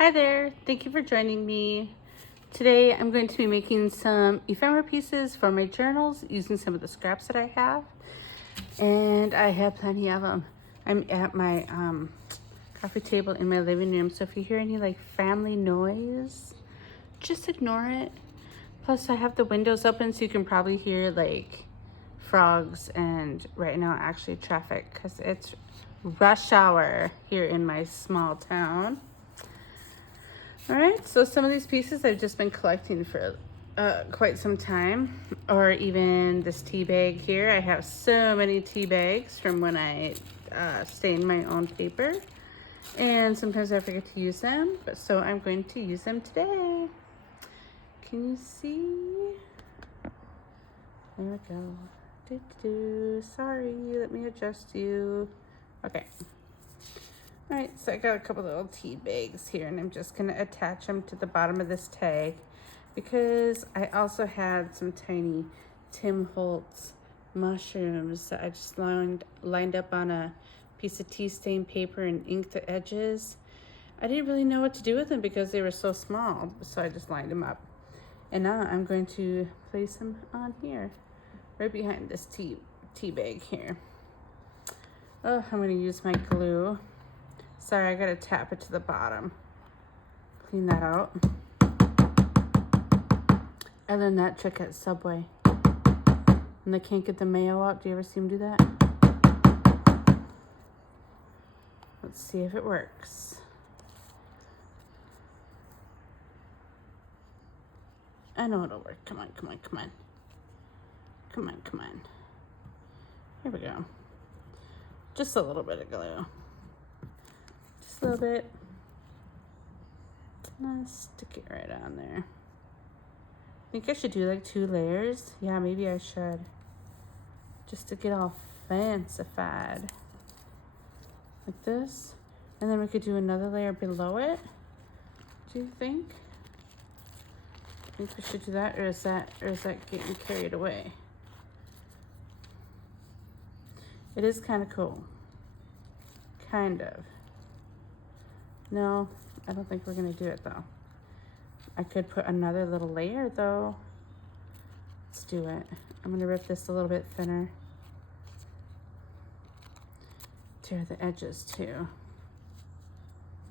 Hi there, thank you for joining me. Today I'm going to be making some ephemera pieces for my journals using some of the scraps that I have. And I have plenty of them. I'm at my coffee table in my living room, so if you hear any like family noise, just ignore it. Plus I have the windows open so you can probably hear like frogs and right now actually traffic because it's rush hour here in my small town. All right, so some of these pieces I've just been collecting for quite some time, or even this tea bag here. I have so many tea bags from when I stained my own paper, and sometimes I forget to use them, but so I'm going to use them today. Can you see? There we go. Sorry, let me adjust you. Okay. All right, so I got a couple little tea bags here and I'm just gonna attach them to the bottom of this tag because I also had some tiny Tim Holtz mushrooms that I just lined up on a piece of tea stain paper and inked the edges. I didn't really know what to do with them because they were so small, so I just lined them up. And now I'm going to place them on here, right behind this tea bag here. Oh, I'm gonna use my glue. Sorry, I gotta tap it to the bottom. Clean that out. I learned that trick at Subway. When they can't get the mayo out, do you ever see them do that? Let's see if it works. I know it'll work. Come on. Here we go. Just a little bit of glue. Just a little bit. Stick it right on there. I think I should do like 2 layers. Yeah, maybe I should. Just to get all fancified. Like this. And then we could do another layer below it. Do you think? I think we should do that, or is that getting carried away? It is kind of cool. Kind of. No, I don't think we're gonna do it though. I could put another little layer though. Let's do it. I'm gonna rip this a little bit thinner. Tear the edges too.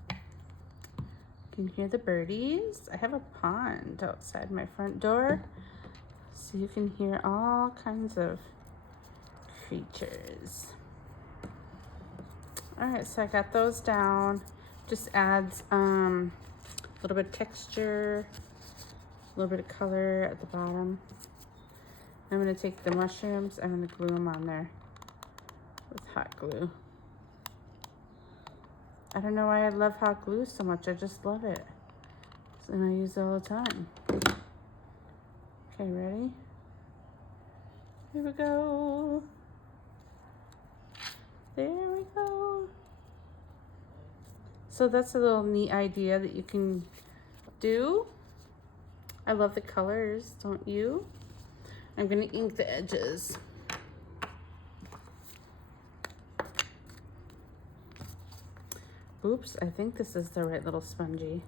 You can hear the birdies. I have a pond outside my front door, so you can hear all kinds of creatures. All right, so I got those down. Just adds a little bit of texture, a little bit of color at the bottom. I'm gonna take the mushrooms, I'm gonna glue them on there with hot glue. I don't know why I love hot glue so much, I just love it. And I use it all the time. Okay, ready? Here we go. There we go. So that's a little neat idea that you can do. I love the colors, don't you? I'm gonna ink the edges. Oops, I think this is the right little spongy.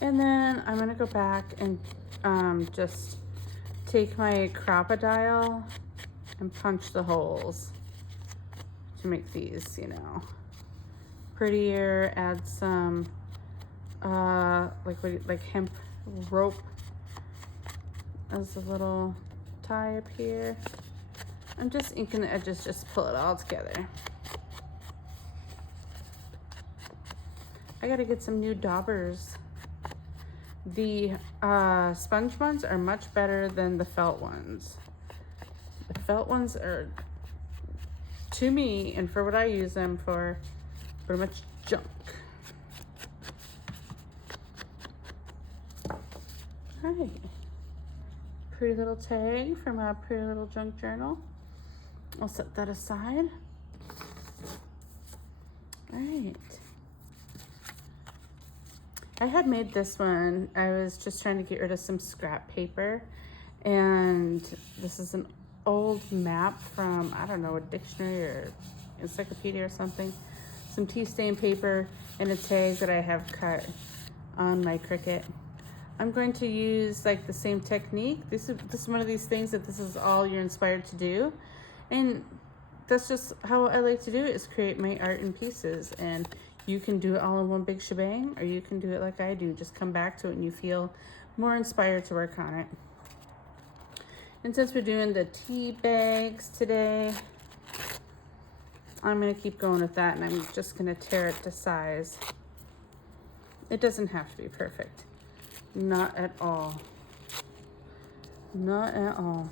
And then I'm gonna go back and just take my Crop-A-Dile and punch the holes to make these, you know, prettier. Add some like hemp rope as a little tie up here. I'm just inking the edges, just pull it all together. I gotta get some new daubers. The sponge ones are much better than the felt ones. The felt ones are, to me, and for what I use them for, pretty much junk. All right. Pretty little tag from a pretty little junk journal. I'll set that aside. All right. I had made this one. I was just trying to get rid of some scrap paper. And this is an old map from, I don't know, a dictionary or encyclopedia or something. some tea stain paper, and a tag that I have cut on my Cricut. I'm going to use like the same technique. This is one of these things that this is all you're inspired to do. And that's just how I like to do it, is create my art in pieces. And you can do it all in one big shebang, or you can do it like I do. Just come back to it and you feel more inspired to work on it. And since we're doing the tea bags today, I'm gonna keep going with that, and I'm just gonna tear it to size. It doesn't have to be perfect. Not at all. Not at all.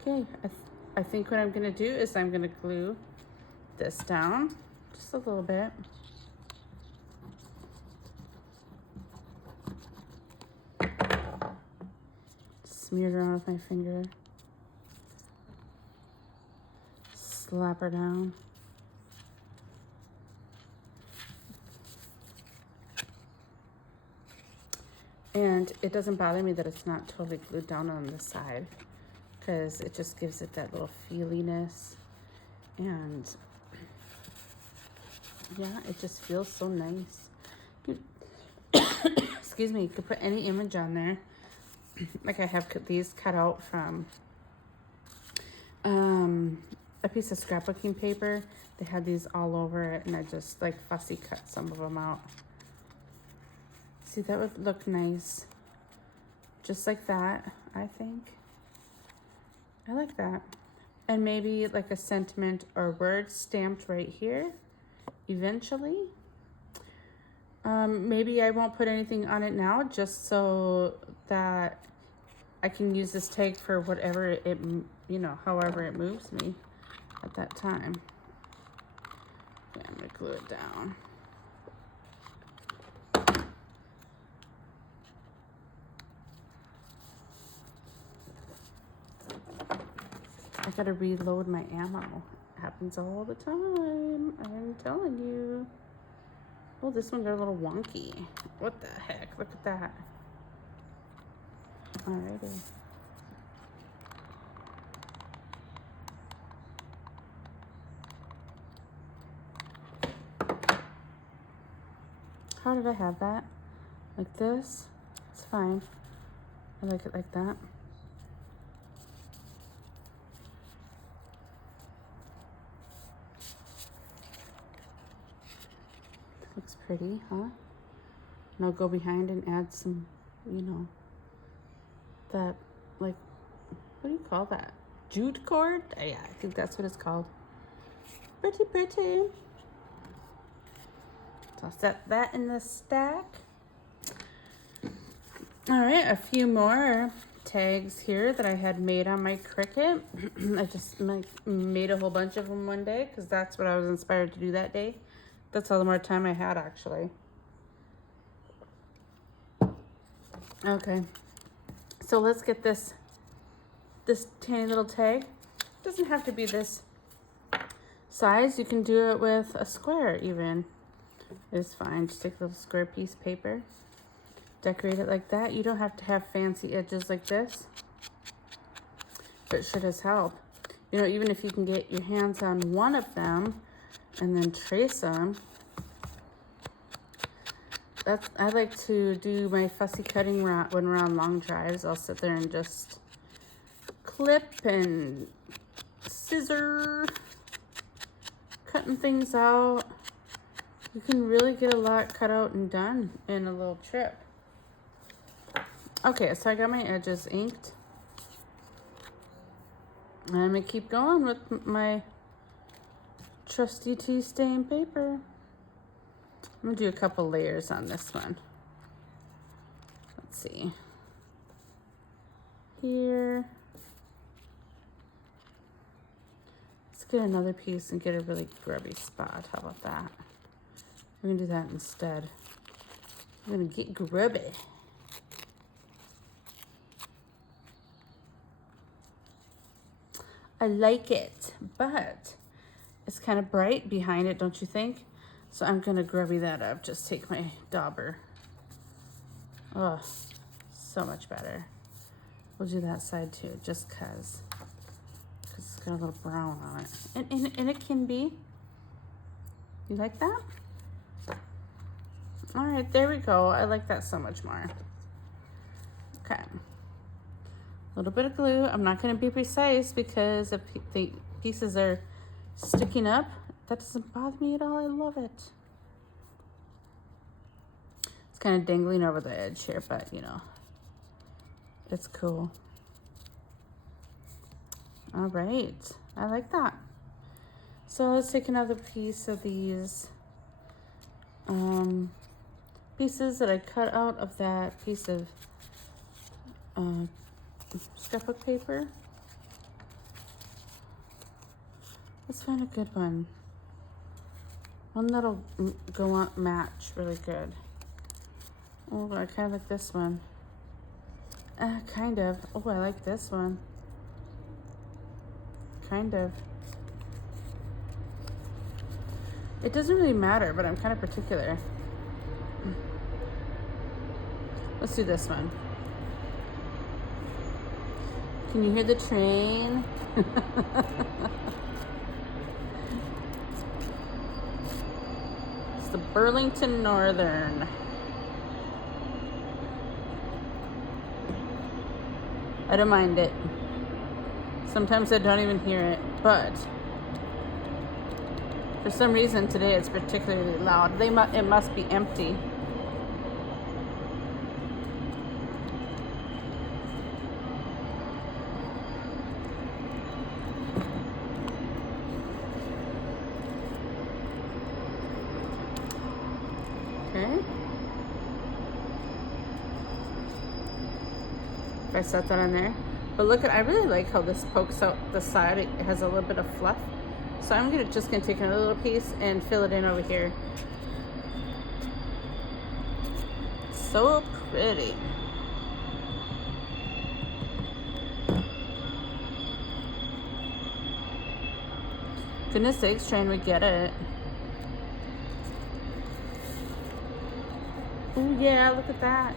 Okay, I think what I'm gonna do is I'm gonna glue this down just a little bit. Smear it around with my finger. Slap her down. And it doesn't bother me that it's not totally glued down on the side, because it just gives it that little feeliness. And yeah, it just feels so nice. Excuse me, you could put any image on there. Like I have these cut out from a piece of scrapbooking paper. They had these all over it, and I just like fussy cut some of them out. See, that would look nice. Just like that, I think. I like that. And maybe like a sentiment or word stamped right here, eventually. Maybe I won't put anything on it now, just so that I can use this tag for whatever it, you know, however it moves me at that time. Okay, I'm gonna glue it down. I gotta reload my ammo. Happens all the time. I'm telling you. Oh, this one got a little wonky. What the heck? Look at that. Alrighty. How did I have that? Like this? It's fine. I like it like that. Looks pretty, huh? And I'll go behind and add some, you know, that, like, what do you call that? Jute cord? Yeah, I think that's what it's called. Pretty, pretty. So I'll set that in the stack. All right, a few more tags here that I had made on my Cricut. I just made a whole bunch of them one day because that's what I was inspired to do that day. That's all the more time I had, actually. Okay, so let's get this tiny little tag. It doesn't have to be this size. You can do it with a square even. It's fine. Just take a little square piece of paper. Decorate it like that. You don't have to have fancy edges like this, but it sure does help. You know, even if you can get your hands on one of them and then trace them. I like to do my fussy cutting when we're on long drives. I'll sit there and just clip and scissor, cutting things out. You can really get a lot cut out and done in a little trip. Okay, so I got my edges inked. I'm gonna keep going with my trusty tea stain paper. I'm gonna do a couple layers on this one. Let's see. Here. Let's get another piece and get a really grubby spot. How about that? We're gonna do that instead. I'm gonna get grubby. I like it, but it's kind of bright behind it, don't you think? So I'm gonna grubby that up. Just take my dauber. Oh, so much better. We'll do that side too, just cause it's got a little brown on it. And it can be. You like that? All right, there we go. I like that so much more. Okay. A little bit of glue. I'm not going to be precise because if the pieces are sticking up, that doesn't bother me at all. I love it. It's kind of dangling over the edge here, but you know, it's cool. All right, I like that. So let's take another piece of these pieces that I cut out of that piece of scrapbook paper. Let's find a good one. One that'll go on match really good. Oh, I kind of like this one. Kind of. Oh, I like this one. Kind of. It doesn't really matter, but I'm kind of particular. Let's do this one. Can you hear the train? It's the Burlington Northern. I don't mind it. Sometimes I don't even hear it, but for some reason today it's particularly loud. It must be empty. Okay. If I set that on there. But look at, I really like how this pokes out the side. It has a little bit of fluff. So I'm just gonna take another little piece and fill it in over here. So pretty. Goodness sakes, trying to get it. Oh yeah, look at that.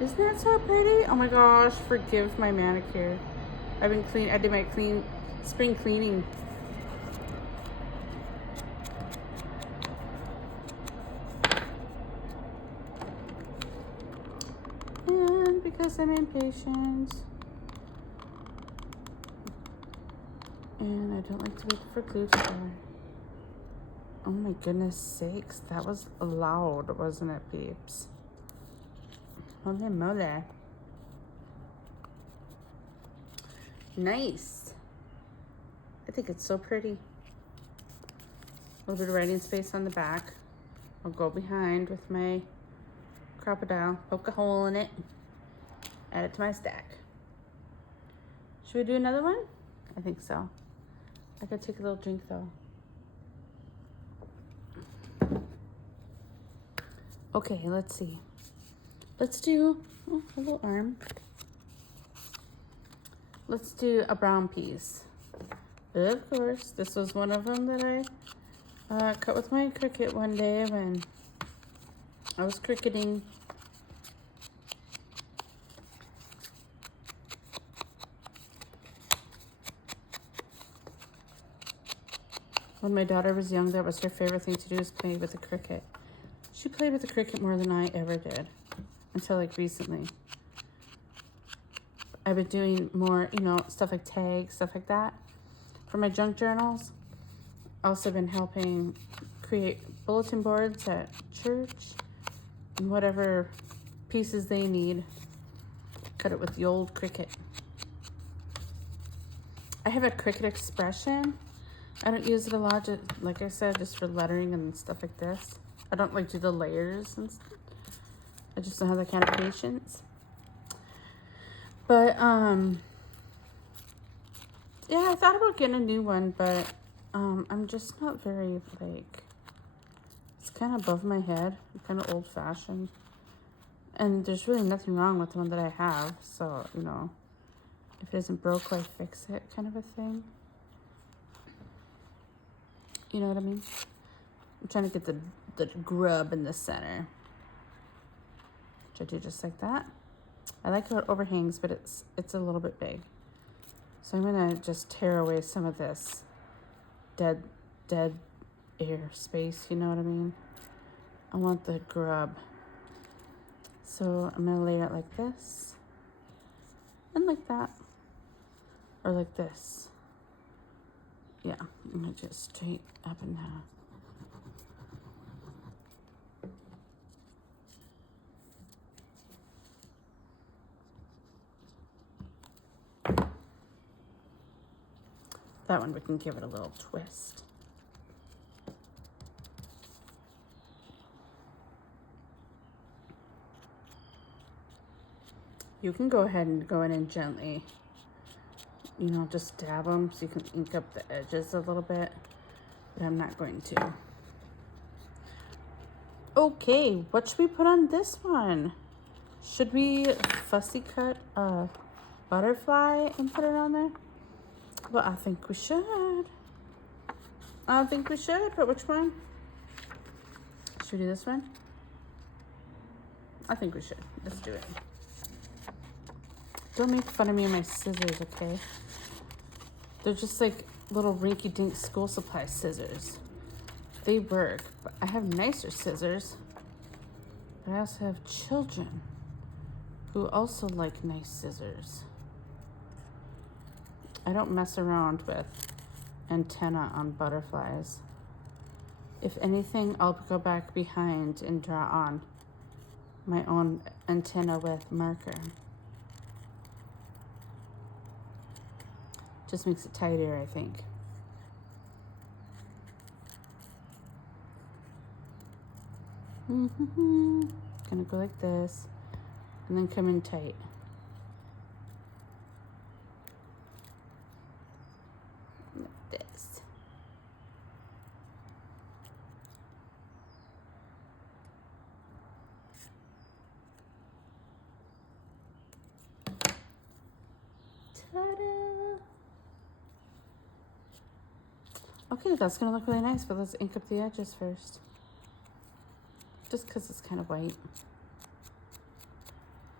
Isn't that so pretty? Oh my gosh, forgive my manicure. I did my spring cleaning. And because I'm impatient. And I don't like to wait for glue to dry. Oh my goodness sakes, that was loud, wasn't it, peeps? Holy moly. Nice. I think it's so pretty. A little bit of writing space on the back. I'll go behind with my crocodile, poke a hole in it, add it to my stack. Should we do another one? I think so. I gotta take a little drink though. Okay, let's see. Let's do a little arm. Let's do a brown piece. Of course, this was one of them that I cut with my Cricut one day when I was cricketing. When my daughter was young, that was her favorite thing to do, is play with the Cricut. She played with the Cricut more than I ever did until like recently. I've been doing more, you know, stuff like tags, stuff like that for my junk journals. Also been helping create bulletin boards at church and whatever pieces they need. Cut it with the old Cricut. I have a Cricut Expression. I don't use it a lot, just, like I said, just for lettering and stuff like this. I don't like do the layers and stuff. I just don't have that kind of patience. But, yeah, I thought about getting a new one, but, I'm just not very, like, it's kind of above my head. I'm kind of old-fashioned. And there's really nothing wrong with the one that I have. So, you know, if it isn't broke, why fix it kind of a thing. You know what I mean? I'm trying to get the grub in the center. Which I do just like that. I like how it overhangs, but it's a little bit big. So I'm gonna just tear away some of this dead air space, you know what I mean? I want the grub. So I'm gonna layer it like this and like that, or like this. Yeah, I'm gonna just straight up and down. That one we can give it a little twist. You can go ahead and go in and gently, you know, just dab them so you can ink up the edges a little bit, but I'm not going to. Okay, what should we put on this one? Should we fussy cut a butterfly and put it on there? Well, I think we should. I think we should, but which one? Should we do this one? I think we should. Let's do it. Don't make fun of me and my scissors, okay? They're just like little rinky-dink school supply scissors. They work, but I have nicer scissors. But I also have children who also like nice scissors. I don't mess around with antenna on butterflies. If anything, I'll go back behind and draw on my own antenna with marker. Just makes it tighter, I think. Gonna go like this and then come in tight. Like this. Ta-da! Okay, that's gonna look really nice, but let's ink up the edges first. Just because it's kind of white.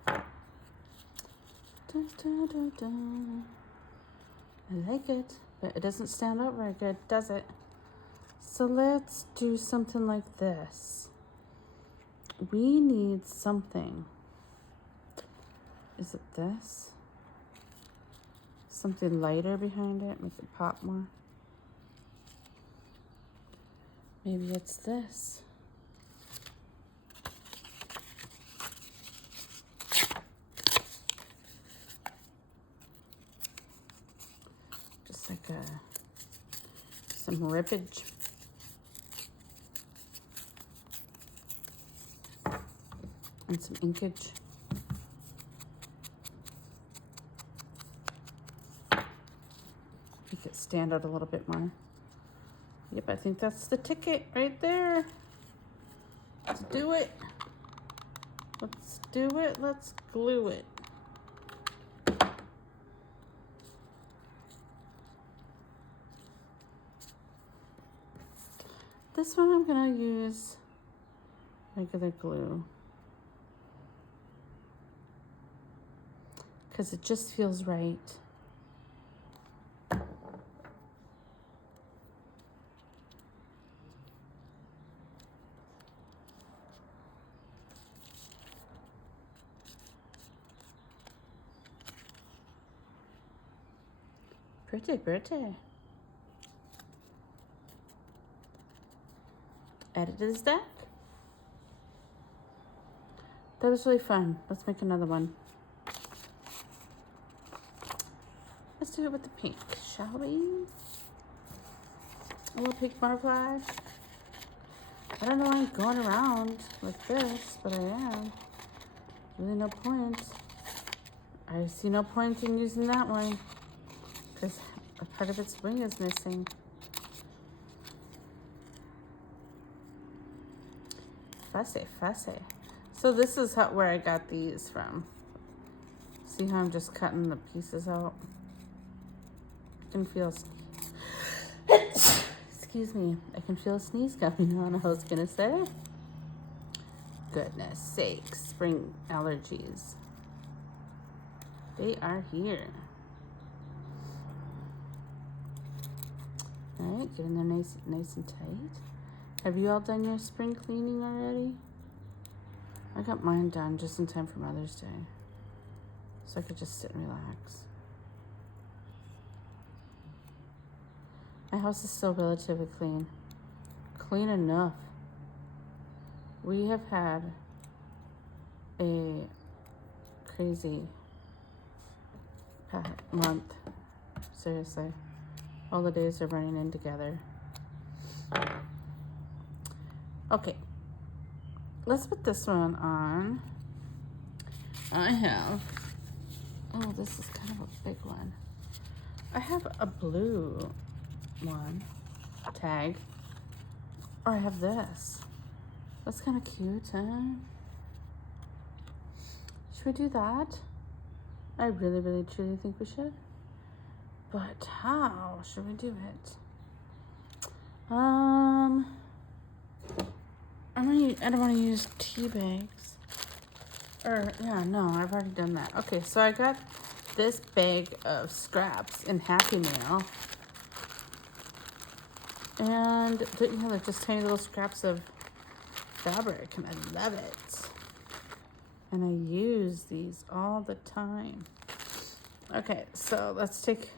Dun, dun, dun, dun. I like it, but it doesn't stand out very good, does it? So let's do something like this. We need something. Is it this? Something lighter behind it, make it pop more. Maybe it's this. Just like some rippage. And some inkage. Make it stand out a little bit more. Yep, I think that's the ticket right there. Let's do it. Let's do it. Let's glue it. This one I'm gonna use regular glue because it just feels right. Pretty, pretty. Added to the stack. That was really fun. Let's make another one. Let's do it with the pink, shall we? A little pink butterfly. I don't know why I'm going around like this, but I am. Really no point. I see no point in using that one because a part of its wing is missing. Fussy, fussy. So this is where I got these from. See how I'm just cutting the pieces out? I can feel, excuse me, I can feel a sneeze coming on, I was gonna say. Goodness sakes, spring allergies. They are here. All it, get in there nice and tight. Have you all done your spring cleaning already? I got mine done just in time for Mother's Day, so I could just sit and relax. My house is still relatively clean. Clean enough. We have had a crazy month. Seriously. All the days are running in together. Okay. Let's put this one on. I have, oh, this is kind of a big one. I have a blue one tag, or I have this. That's kind of cute, huh? Should we do that? I really truly think we should. But how should we do it? I don't want to use tea bags. Or, yeah, no, I've already done that. Okay, so I got this bag of scraps in Happy Meal. And, you know, they're just tiny little scraps of fabric, and I love it. And I use these all the time. Okay, so let's take,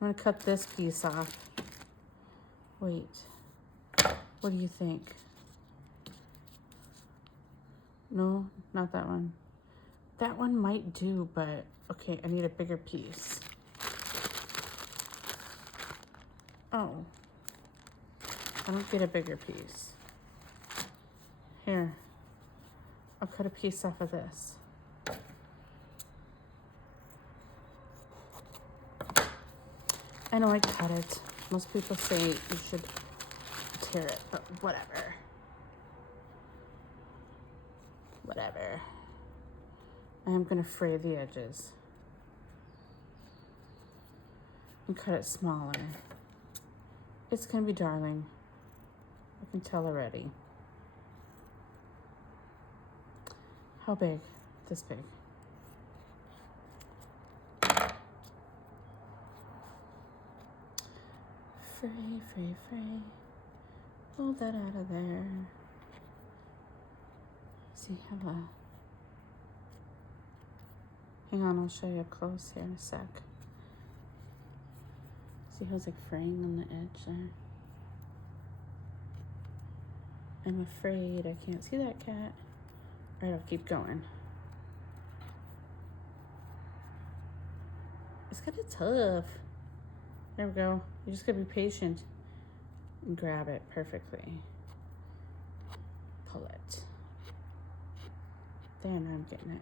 I'm gonna cut this piece off. Wait, what do you think? No, not that one. That one might do, but okay, I need a bigger piece. Oh, I don't get a bigger piece. Here, I'll cut a piece off of this. I know I cut it. Most people say you should tear it, but whatever. Whatever. I am gonna fray the edges and cut it smaller. It's gonna be darling. I can tell already. How big? This big. Fray. Pull that out of there. See how hang on, I'll show you up close here in a sec. See how it's like fraying on the edge there? I'm afraid I can't see that cat. Alright, I'll keep going. It's kind of tough. There we go. You just gotta be patient and grab it perfectly. Pull it. There, now I'm getting it.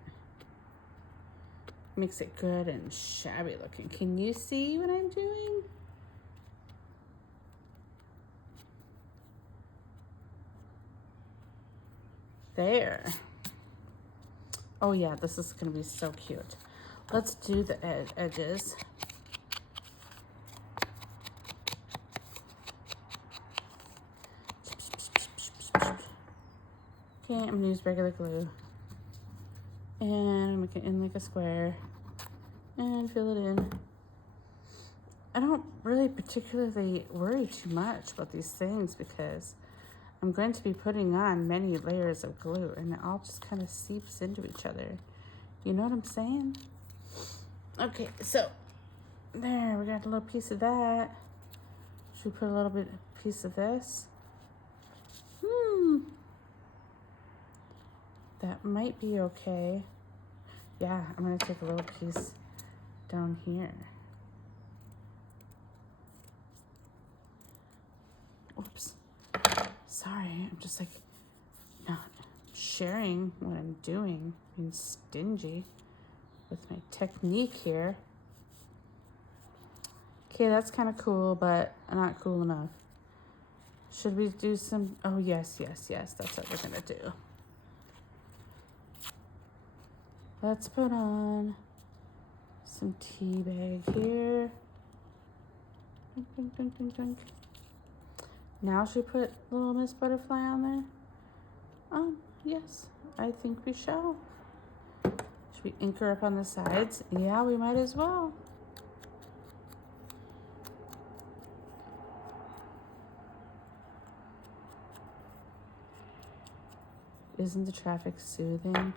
Makes it good and shabby looking. Can you see what I'm doing? There. Oh yeah, this is gonna be so cute. Let's do the edges. Okay, I'm gonna use regular glue. And make it in like a square. And fill it in. I don't really particularly worry too much about these things because I'm going to be putting on many layers of glue and it all just kind of seeps into each other. You know what I'm saying? Okay, so there, we got a little piece of that. Should we put a little bit piece of this? That might be okay. Yeah, I'm gonna take a little piece down here. Oops. Sorry, I'm just like not sharing what I'm doing, being stingy with my technique here. Okay, that's kind of cool, but not cool enough. Should we do some, oh yes, that's what we're gonna do. Let's put on some tea bag here. Dunk. Now should we put Little Miss Butterfly on there? Yes, I think we shall. Should we ink her up on the sides? Yeah, we might as well. Isn't the traffic soothing?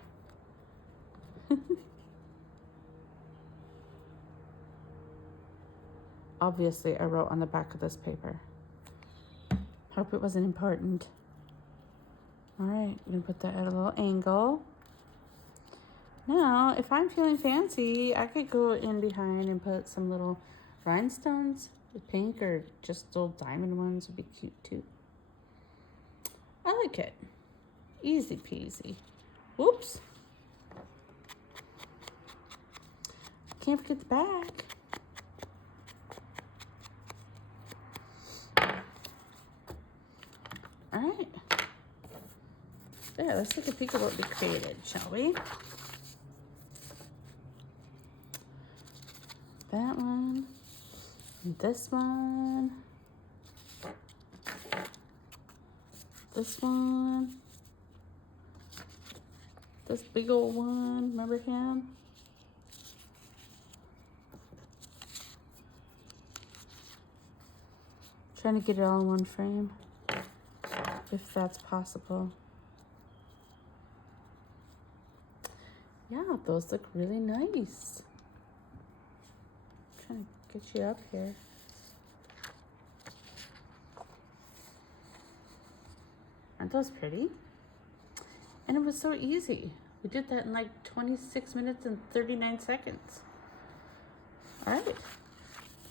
Obviously, I wrote on the back of this paper. Hope it wasn't important. All right, I'm gonna put that at a little angle. Now, if I'm feeling fancy, I could go in behind and put some little rhinestones, pink or just little diamond ones would be cute too. I like it. Easy peasy. Whoops. Can't forget the back. All right. Yeah, let's take a peek at what we created, shall we? That one, this one, this one, this big old one, remember him? Trying to get it all in one frame, if that's possible. Yeah, those look really nice. Trying to get you up here. Aren't those pretty? And it was so easy. We did that in like 26 minutes and 39 seconds. All right.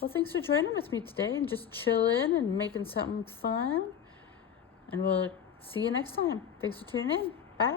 Well, thanks for joining with me today and just chilling and making something fun. And we'll see you next time. Thanks for tuning in. Bye.